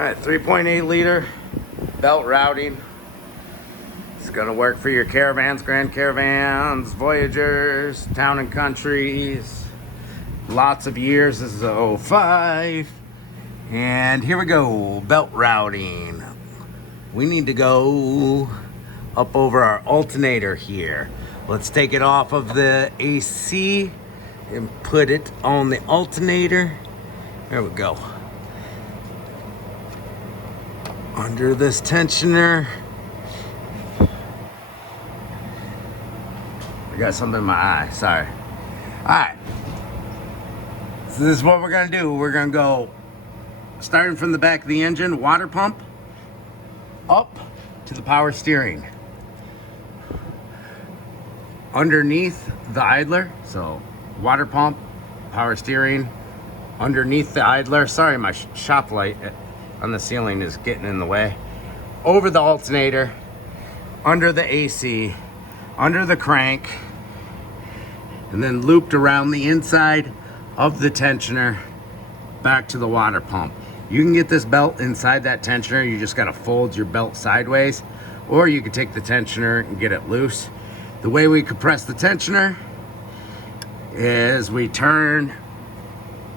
Alright, 3.8 liter belt routing. It's gonna work for your Caravans, Grand Caravans, Voyagers, Town and Countries. Lots of years. This is a 05. And here we go, belt routing. We need to go up over our alternator here. Let's take it off of the AC and put it on the alternator. There we go. Under this tensioner. I got something in my eye, sorry. Alright. So this is what we're gonna do. We're gonna go starting from the back of the engine, water pump, up to the power steering. Underneath the idler, so water pump, power steering, underneath the idler. Sorry, my shop light on the ceiling is getting in the way. Over the alternator, under the AC, under the crank, and then looped around the inside of the tensioner back to the water pump. You can get this belt inside that tensioner. You just gotta fold your belt sideways, or you can take the tensioner and get it loose. The way we compress the tensioner is we turn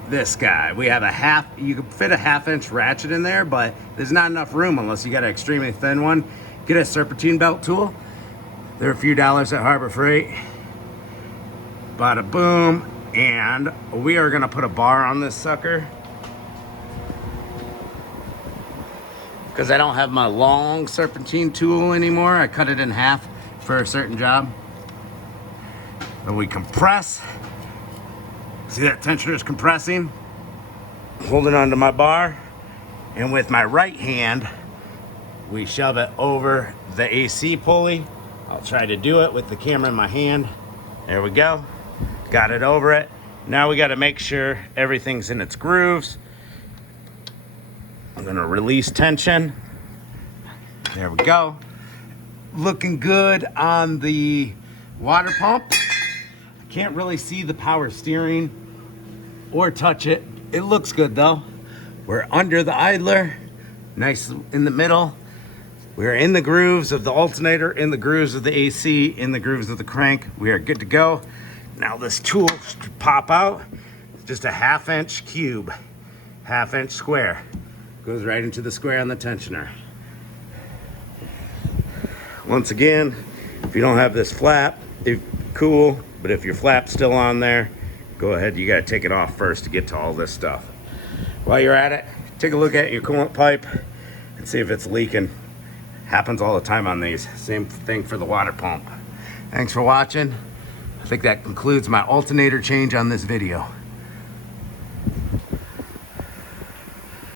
this guy. We have you can fit a 1/2 inch ratchet in there, but there's not enough room unless you got an extremely thin one. Get a serpentine belt tool. They're a few dollars at Harbor Freight. Bada boom. And we are gonna put a bar on this sucker, because I don't have my long serpentine tool anymore. I cut it in half for a certain job. And we compress. See that tensioner is compressing? Holding onto my bar. And with my right hand, we shove it over the AC pulley. I'll try to do it with the camera in my hand. There we go. Got it over it. Now we got to make sure everything's in its grooves. I'm gonna release tension. There we go. Looking good on the water pump. I can't really see the power steering or touch it. It looks good though. We're under the idler, nice in the middle. We're in the grooves of the alternator, in the grooves of the AC, in the grooves of the crank. We are good to go. Now this tool should pop out. It's just a 1/2 inch cube, 1/2 inch square. Goes right into the square on the tensioner. Once again, if you don't have this flap, cool, but if your flap's still on there, go ahead, you gotta take it off first to get to all this stuff. While you're at it, take a look at your coolant pipe and see if it's leaking. Happens all the time on these. Same thing for the water pump. Thanks for watching. I think that concludes my alternator change on this video.